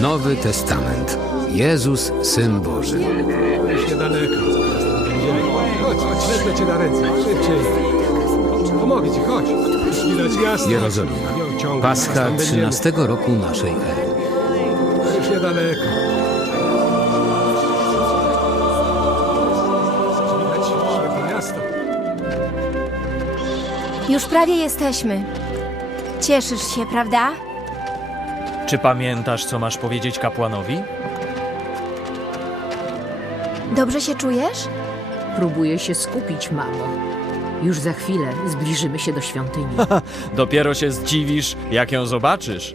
Nowy Testament. Jezus, Syn Boży. Już niedaleko. Chodź, chodź, wezmę cię na ręce. Szybciej. Pomogę ci, chodź. Widać jasno. Jerozolima. Pascha tam będziemy. 13 roku naszej ery. Już niedaleko. Już prawie jesteśmy. Cieszysz się, prawda? Czy pamiętasz, co masz powiedzieć kapłanowi? Dobrze się czujesz? Próbuję się skupić, mamo. Już za chwilę zbliżymy się do świątyni. Dopiero się zdziwisz, jak ją zobaczysz.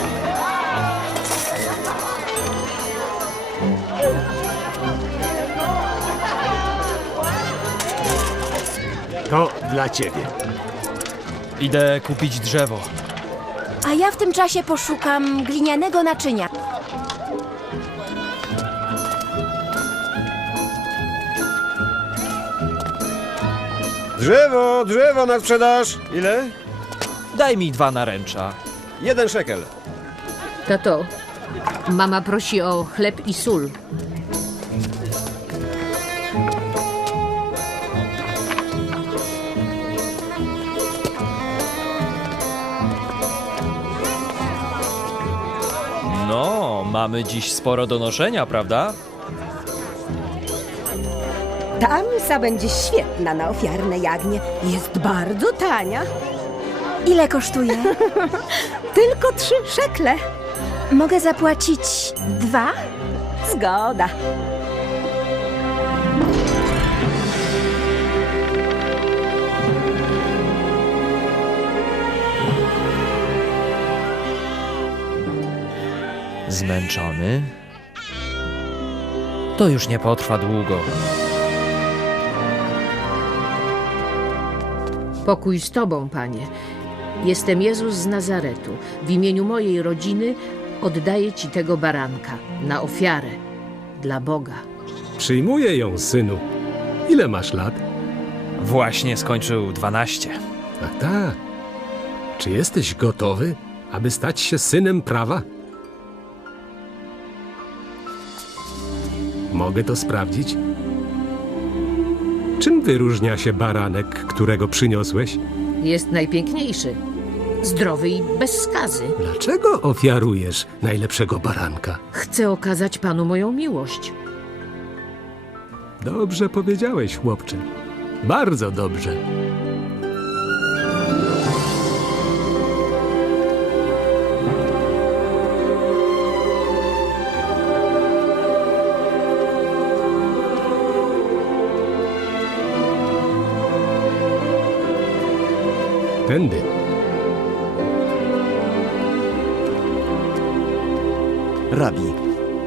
To dla ciebie. Idę kupić drzewo. A ja w tym czasie poszukam glinianego naczynia. Drzewo, drzewo na sprzedaż. Ile? Daj mi dwa naręcza. Jeden szekel. Tato, mama prosi o chleb i sól. Mamy dziś sporo do noszenia, prawda? Ta misa będzie świetna na ofiarne jagnię. Jest bardzo tania. Ile kosztuje? Tylko trzy szekle. Mogę zapłacić dwa? Zgoda. Zmęczony? To już nie potrwa długo. Pokój z tobą, panie. Jestem Jezus z Nazaretu. W imieniu mojej rodziny oddaję ci tego baranka na ofiarę dla Boga. Przyjmuję ją, synu. Ile masz lat? Właśnie skończył 12. Tak, tak. Czy jesteś gotowy, aby stać się synem prawa? Mogę to sprawdzić? Czym wyróżnia się baranek, którego przyniosłeś? Jest najpiękniejszy, zdrowy i bez skazy. Dlaczego ofiarujesz najlepszego baranka? Chcę okazać panu moją miłość. Dobrze powiedziałeś, chłopcze. Bardzo dobrze. Tędy. Rabi,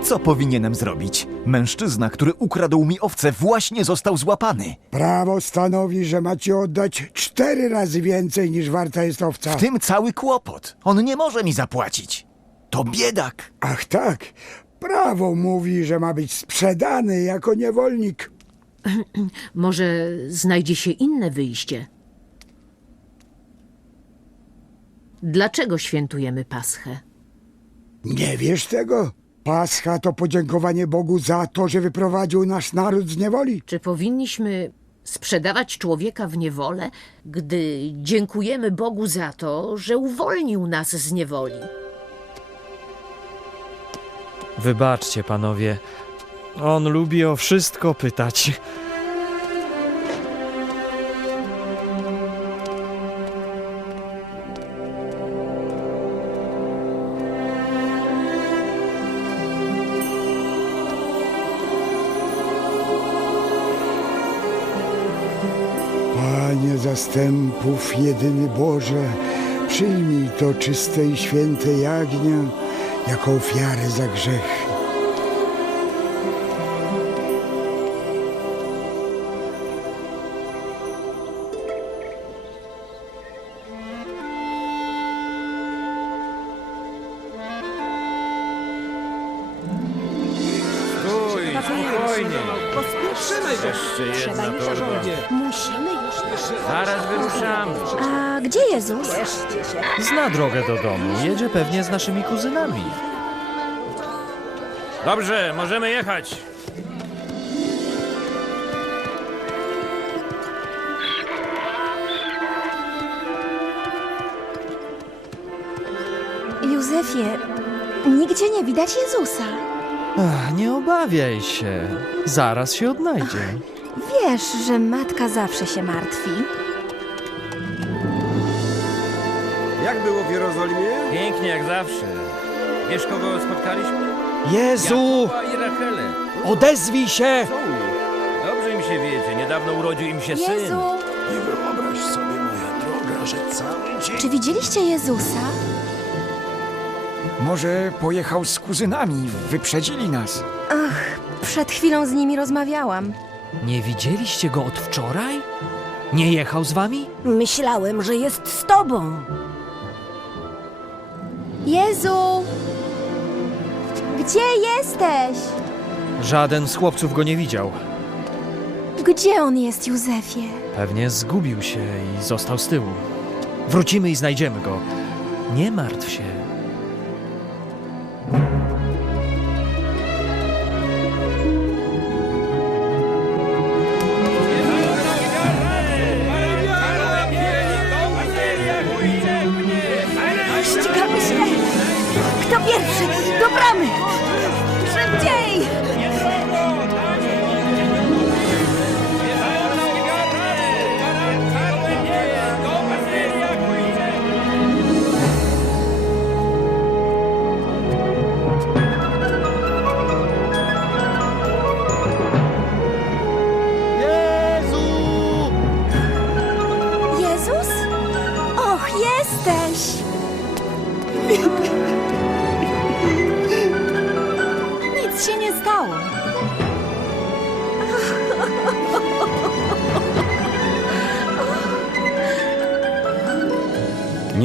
co powinienem zrobić? Mężczyzna, który ukradł mi owce, właśnie został złapany. Prawo stanowi, że macie oddać cztery razy więcej niż warta jest owca. W tym cały kłopot. On nie może mi zapłacić. To biedak. Ach tak, prawo mówi, że ma być sprzedany jako niewolnik. Może znajdzie się inne wyjście. Dlaczego świętujemy Paschę? Nie wiesz tego? Pascha to podziękowanie Bogu za to, że wyprowadził nasz naród z niewoli. Czy powinniśmy sprzedawać człowieka w niewolę, gdy dziękujemy Bogu za to, że uwolnił nas z niewoli? Wybaczcie, panowie. On lubi o wszystko pytać. Zastępów, jedyny Boże, przyjmij to czyste i święte jagnię jako ofiarę za grzechy. Gdzie Jezus? Zna drogę do domu. Jedzie pewnie z naszymi kuzynami. Dobrze, możemy jechać. Józefie, nigdzie nie widać Jezusa. Ach, nie obawiaj się. Zaraz się odnajdzie. Wiesz, że matka zawsze się martwi. Było w Jerozolimie? Pięknie jak zawsze. Wiesz kogo spotkaliśmy? Jezu! Jakuba i Rachelę. Odezwij się! Nich? Dobrze im się wiedzie, niedawno urodził im się syn. Jezu! Czy widzieliście Jezusa? Może pojechał z kuzynami, wyprzedzili nas. Przed chwilą z nimi rozmawiałam. Nie widzieliście go od wczoraj? Nie jechał z wami? Myślałem, że jest z tobą. Jezu! Gdzie jesteś? Żaden z chłopców go nie widział. Gdzie on jest, Józefie? Pewnie zgubił się i został z tyłu. Wrócimy i znajdziemy go. Nie martw się.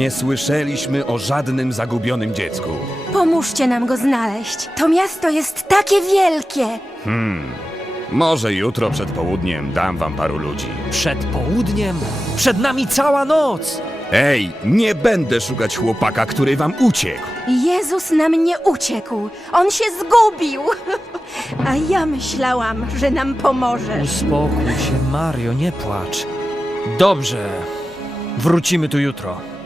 Nie słyszeliśmy o żadnym zagubionym dziecku. Pomóżcie nam go znaleźć. To miasto jest takie wielkie. Może jutro przed południem dam wam paru ludzi. Przed południem? Przed nami cała noc! Ej, nie będę szukać chłopaka, który wam uciekł. Jezus nam nie uciekł. On się zgubił. A ja myślałam, że nam pomożesz. Uspokój się, Mario, nie płacz. Dobrze. Wrócimy tu jutro.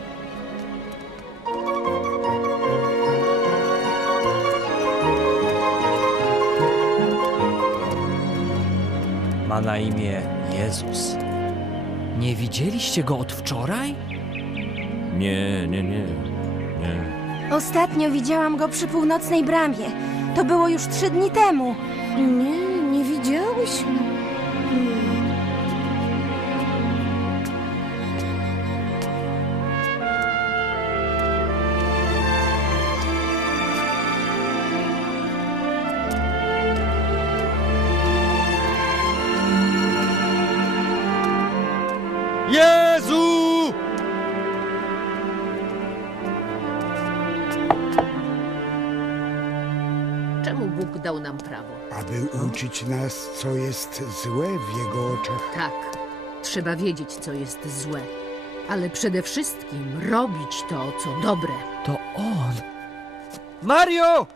Ma na imię Jezus. Nie widzieliście go od wczoraj? Nie, nie, nie. Nie. Ostatnio widziałam go przy północnej bramie. To było już trzy dni temu. Nie, nie widziałyśmy. Jezu! Czemu Bóg dał nam prawo? aby uczyć nas, co jest złe w Jego oczach. Tak, trzeba wiedzieć, co jest złe. Ale przede wszystkim robić to, co dobre. To on. Mario!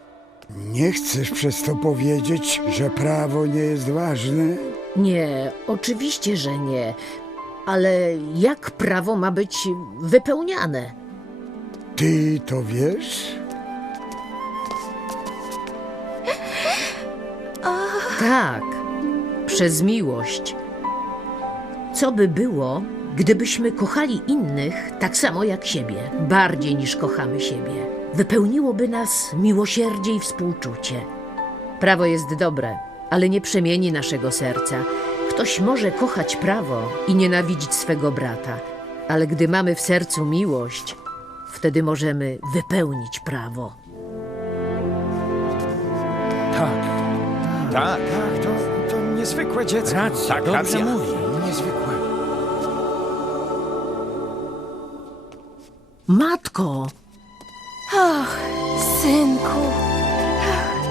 Nie chcesz przez to powiedzieć, że prawo nie jest ważne? Nie, oczywiście, że nie. Ale jak prawo ma być wypełniane? Ty to wiesz? Tak, przez miłość. Co by było, gdybyśmy kochali innych tak samo jak siebie, bardziej niż kochamy siebie? Wypełniłoby nas miłosierdzie i współczucie. Prawo jest dobre, ale nie przemieni naszego serca, Ktoś może kochać prawo i nienawidzić swego brata, ale gdy mamy w sercu miłość, wtedy możemy wypełnić prawo. Tak, Tak, tak, to, to niezwykłe dziecko. racja, tak, dobrze racja. mówi. Niezwykłe. Matko, Och, synku. Ach.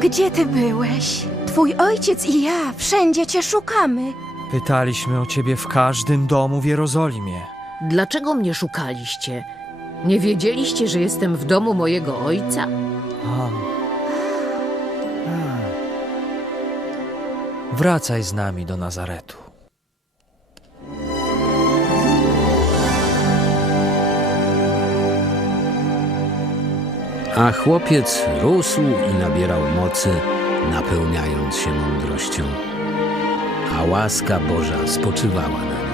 Gdzie ty byłeś? Twój ojciec i ja wszędzie cię szukamy. Pytaliśmy o ciebie w każdym domu w Jerozolimie. dlaczego mnie szukaliście? Nie wiedzieliście, że jestem w domu mojego ojca? A. Wracaj z nami do Nazaretu. A chłopiec rósł i nabierał mocy, napełniając się mądrością. A łaska Boża spoczywała na nim.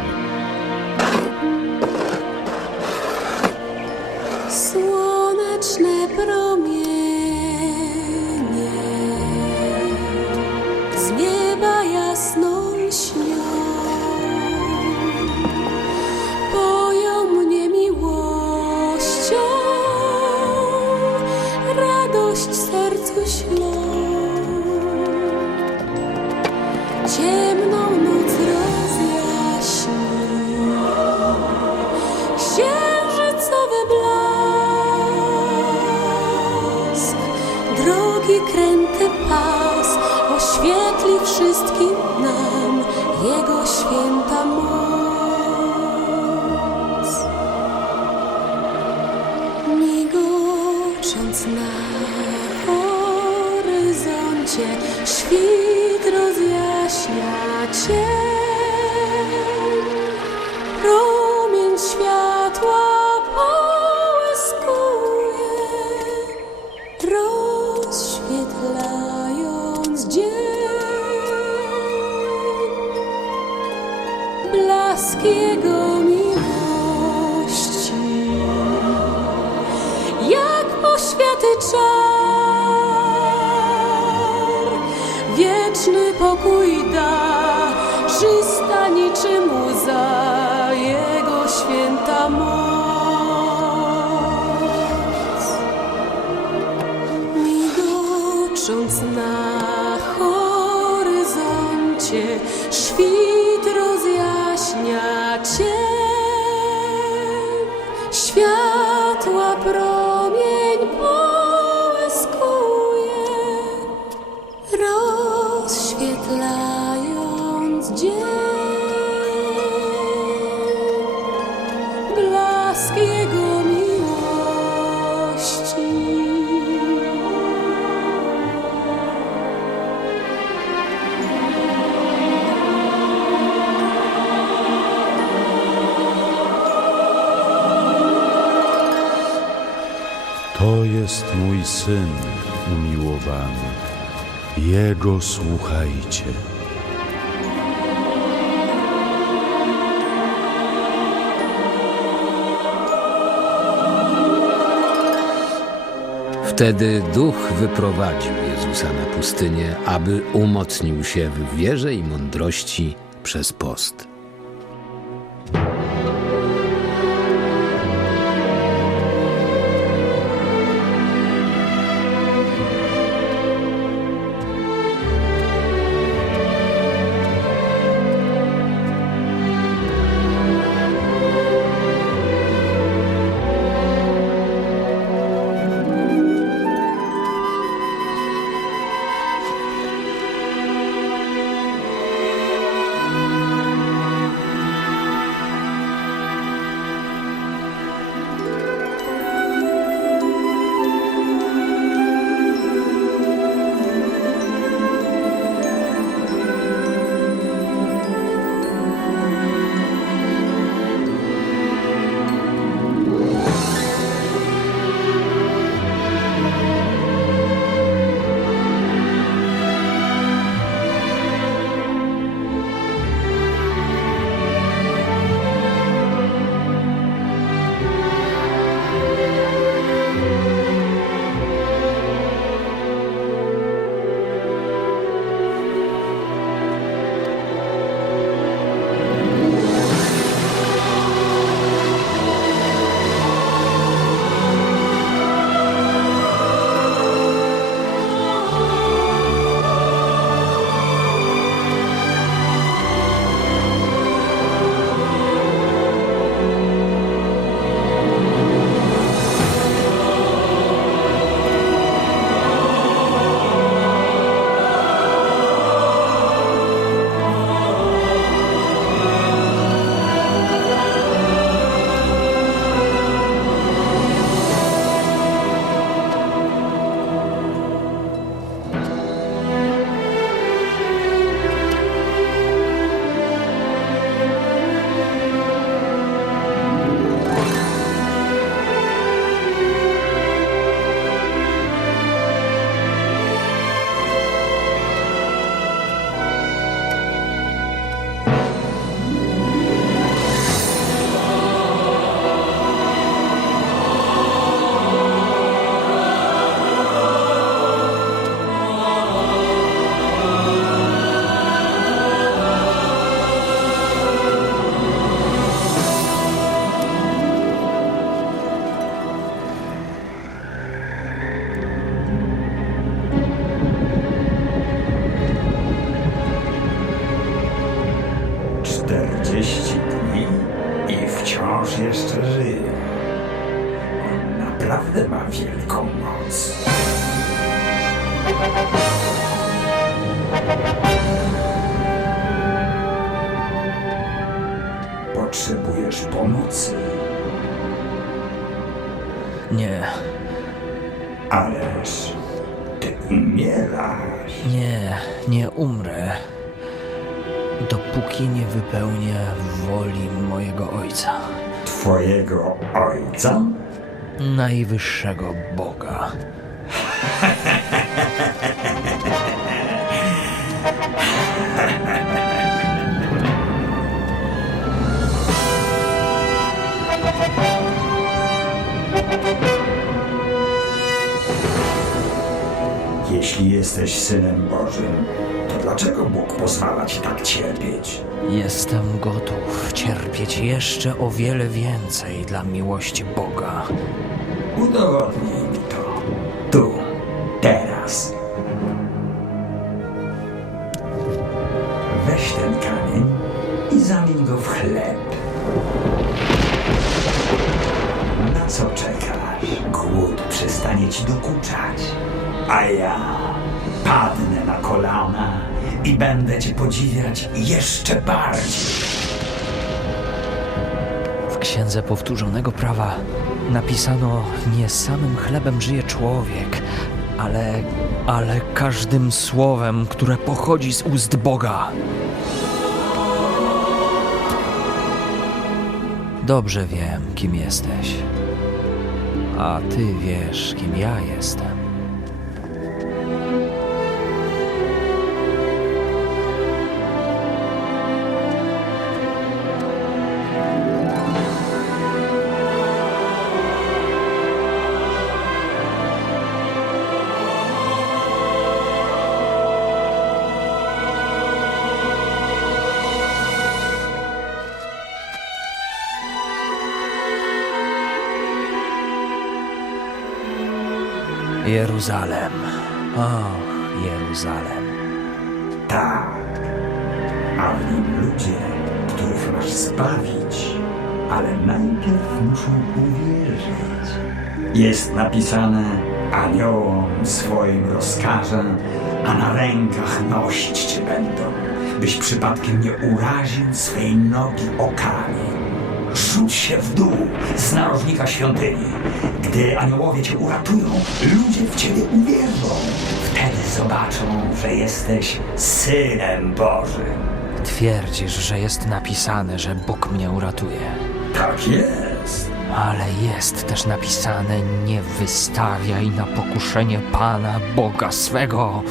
Syn umiłowany. Jego słuchajcie. Wtedy duch wyprowadził Jezusa na pustynię, aby umocnił się w wierze i mądrości przez post. Naprawdę ma wielką moc. Potrzebujesz pomocy, Nie, ależ ty umierasz. nie, nie umrę. Dopóki nie wypełnię woli mojego ojca, Twojego ojca? Najwyższego Boga. Jeśli jesteś synem Bożym, to dlaczego Bóg pozwala ci tak cierpieć? Jestem gotów cierpieć jeszcze o wiele więcej dla miłości Boga. Udowodnij mi to. Tu, teraz. Weź ten kamień i zamień go w chleb. Na co czekasz? Głód przestanie ci dokuczać. A ja padnę na kolana i będę cię podziwiać jeszcze bardziej. Księdze Powtórzonego Prawa napisano: Nie samym chlebem żyje człowiek, ale, ale każdym słowem, które pochodzi z ust Boga. Dobrze wiem, kim jesteś. A ty wiesz, kim ja jestem. Jeruzalem. Och, Jeruzalem. Tak, a w nim ludzie, których masz zbawić, ale najpierw muszą uwierzyć. Jest napisane, aniołom swoim rozkażę, a na rękach nosić cię będą, byś przypadkiem nie uraził swej nogi o kamień. Rzuć się w dół z narożnika świątyni. Gdy aniołowie cię uratują, ludzie w ciebie uwierzą. Wtedy zobaczą, że jesteś synem Bożym. Twierdzisz, że jest napisane, że Bóg mnie uratuje. Tak jest. Ale jest też napisane: Nie wystawiaj na pokuszenie Pana Boga swego.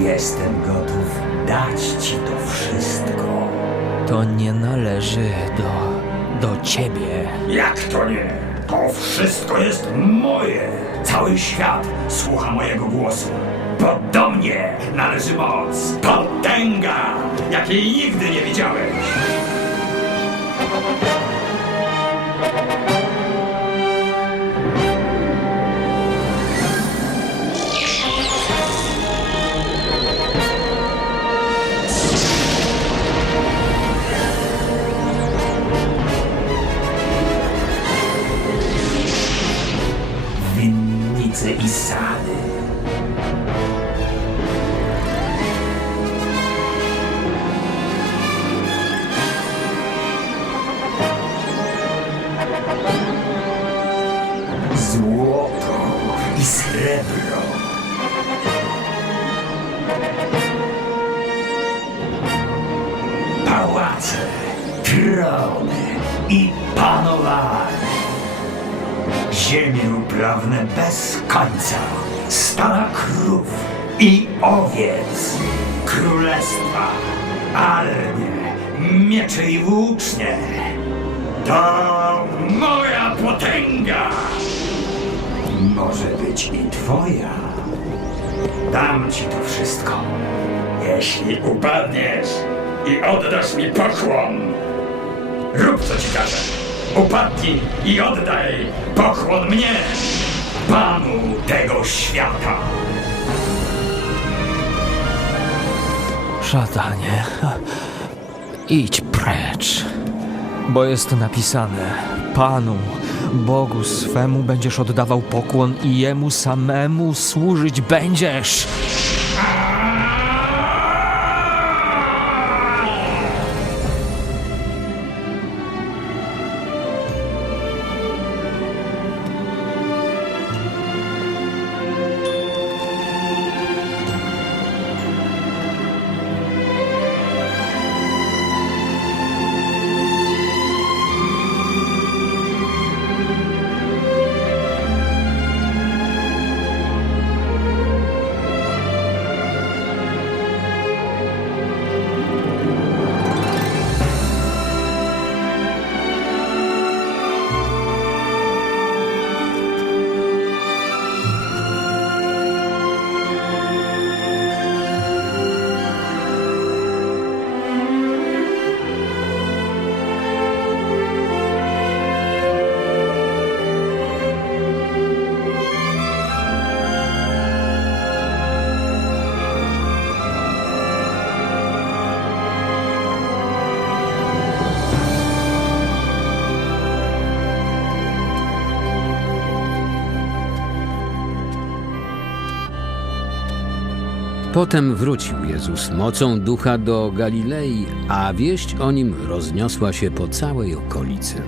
Jestem gotów dać ci to wszystko. To nie należy do. do ciebie. Jak to nie? To wszystko jest moje. Cały świat słucha mojego głosu. Bo do mnie należy moc, potęga, jakiej nigdy nie widziałeś. I sady. Złoto i srebro. Pałace, trony i panowanie. Ziemię uprawne bez i owiec, królestwa, armie, miecze i włócznie. To moja potęga! Może być i twoja. Dam ci to wszystko, jeśli upadniesz i oddasz mi pokłon. Rób co ci każę. Upadnij i oddaj pokłon mnie, panu tego świata. Szatanie, idź precz, bo jest napisane: Panu, Bogu swemu będziesz oddawał pokłon i jemu samemu służyć będziesz. Potem wrócił Jezus mocą ducha do Galilei, a wieść o nim rozniosła się po całej okolicy.